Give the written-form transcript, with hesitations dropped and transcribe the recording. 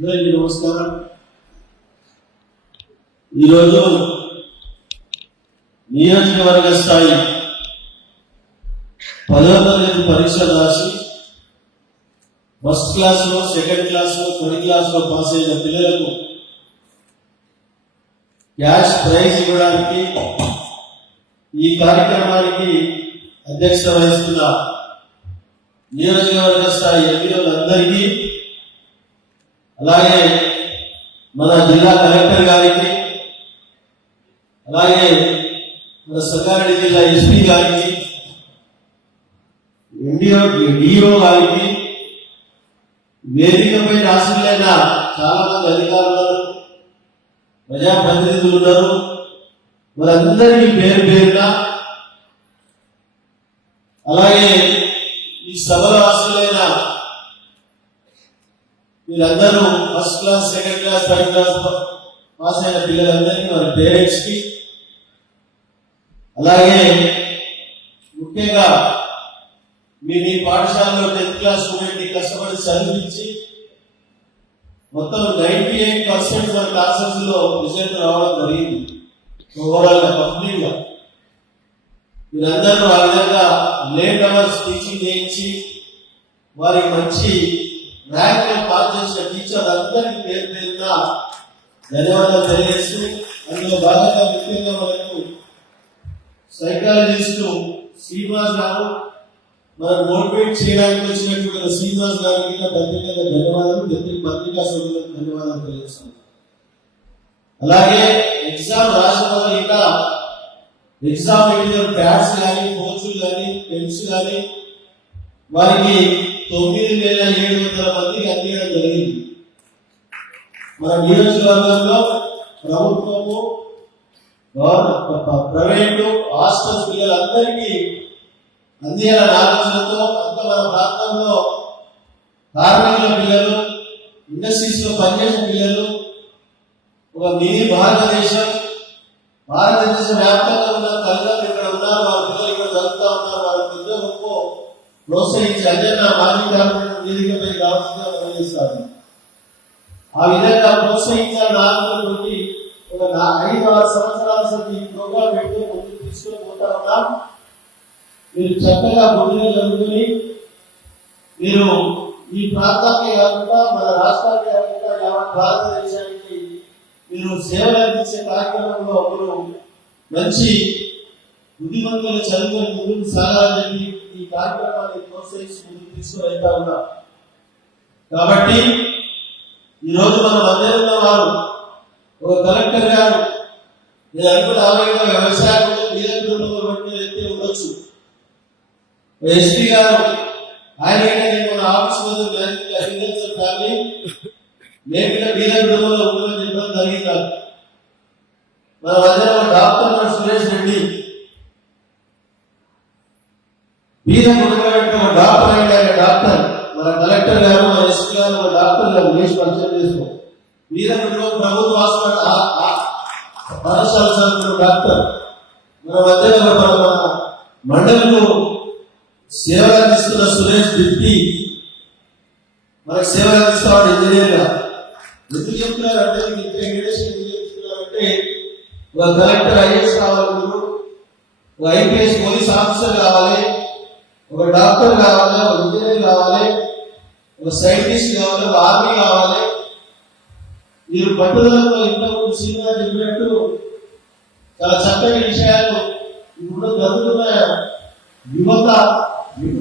అందరికీ నమస్కారం. ఈరోజు నియోజకవర్గ స్థాయి 10వ తరగతి పరీక్ష రాసి ఫస్ట్ క్లాస్ లో, సెకండ్ క్లాస్ లో, థర్డ్ క్లాస్ లో పాస్ అయిన పిల్లలకు క్యాష్ ప్రైజ్ ఇవ్వడానికి ఈ కార్యక్రమానికి అధ్యక్షత వహిస్తున్న నియోజకవర్గ స్థాయి ఎంపీలందరికీ, అలాగే మన జిల్లా కలెక్టర్ గారికి, అలాగే మన సంగారెడ్డి జిల్లా ఎస్పీ గారికి, డిఓ గారికి, వేదికపై రాష్ట్రులైన చాలా మంది అధికారులు, ప్రజాప్రతినిధులు ఉన్నారు. వారందరికీ పేరు పేరున, అలాగే ఈ సభలో రాష్ట్రులైన వీళ్ళందరూ first class, second class, third class pass అయిన పిల్లలందరికీ, వారి పేరెంట్స్ కి, అలాగే ముఖ్యంగా మీ పాఠశాలలో 10th క్లాస్ స్టూడెంట్ ని కష్టపడి చదివించి మొత్తం 98% మన క్లాసెస్ లో రిజల్ట్ రావడం జరిగింది. ఓవరాల్ గా కంప్లీట్ గా వీళ్ళందరూ ఆ విధంగా లేట్ అవర్స్ టీచింగ్ చేయించి వారికి మంచి ర్యాంక్ పాస్ చేసిన టీచర్ అందరికీ పేరు పేరున ధన్యవాదాలు తెలియజేస్తూ, అందులో భాగంగా ముఖ్యంగా మనకు సైకాలజిస్ట్ శ్రీనివాస్ గారు మనం మోటివేట్ చేయడానికి వచ్చినటువంటి శ్రీనివాస్ గారికి ప్రత్యేకంగా ధన్యవాదాలు, పత్రికా సభ్యులకు ధన్యవాదాలు తెలియజేస్తాను. అలాగే ఎగ్జామ్ రాసిన వాళ్ళు ఇంకా ఎగ్జామ్ ప్యాడ్స్ కానీ, కోచ్లు కానీ, పెన్స్ కానీ వారికి 9,700 మందికి అందించడం జరిగింది. మన నియోజకవర్గంలో ప్రభుత్వము, ప్రైవేటు హాస్టల్ పిల్లలందరికీ అందించాలని ఆలోచనతో అంత మన ప్రాంతంలో కార్మికుల పిల్లలు, ఇండస్ట్రీస్ లో పనిచేసిన పిల్లలు, ఒక మినీ భారతదేశం వ్యాప్తంగా ఉన్న తల్లిదండ్రులు ఇక్కడ ఉన్నారు, వారి పిల్లలు ఇక్కడ చదువుతా ఉన్నారు, వారి పిల్లలకు ప్రోత్సహించి అజెండా మాజీ గవర్నమెంట్ వేదికపై రావాల్సిందిగా నిర్వహిస్తారు. ఆ విధంగా ప్రోత్సహించాలని ఆలోచనతోటి ఒక 5-6 సంవత్సరాల ఈ ప్రోగ్రాం పెట్టుకుని ముందుకు తీసుకుని పోతా ఉన్నాం. మీరు చక్కగా ముందుగా జరుగుతుంది. మీరు ఈ ప్రాంతానికి కాకుండా మన రాష్ట్రానికి కాకుండా యావత్ భారతదేశానికి మీరు సేవలు అందించే కార్యక్రమంలో మీరు మంచి బుద్ధిమంతులు చదువుకొని ముందుకు సాగాలని ఈ కార్యక్రమాన్ని ప్రోత్సహించి ముందుకు తీసుకుని వెళ్తా ఉన్నాం. కాబట్టి ఈరోజు మనం అందరిలో వారు ఒక కలెక్టర్ గారు, నేను అనుకున్న ఆలోచన వ్యవసాయ వ్యక్తి ఉండొచ్చు, ఎస్పీ గారు ఆయన మన ఆఫీస్ అగ్రికల్చర్ ఫ్యామిలీ మేమిట వీర కుటుంబంలో ఉంటుందని చెప్పడం జరిగింది. మన మధ్య డాక్టర్ సురేష్ రెడ్డి వీర కుటుంబం డాక్టర్ అంటే ఆయన డాక్టర్, మన కలెక్టర్ గారు, మన ఎస్పీ గారు, మన డాక్టర్ గారు వేసి పరిచయం చేసుకో. వీర కుటుంబం ప్రభుత్వ పాఠశాల డాక్టర్ మన మధ్య మన మండలిలో సేవలు అందిస్తున్న సురేష్ రెడ్డి మనకు సేవలు అందిస్తాడు ఇంజనీర్ గా. ఎందుకు చెప్తున్నారు అంటే ఒక కలెక్టర్ ఐఏఎస్ కావాలి, ఒక ఐపీఎస్ పోలీస్ ఆఫీసర్ కావాలి, ఒక డాక్టర్ కావాలి, ఒక ఇంజనీర్ కావాలి, ఒక సైంటిస్ట్ కావాలి, ఒక ఆర్మీ కావాలి. మీరు పట్టుదలతో ఇంతకు సినిమా చెప్పినట్టు చాలా చక్కని విషయాలు ఇప్పుడు జరుగుతున్న యువత ఎటు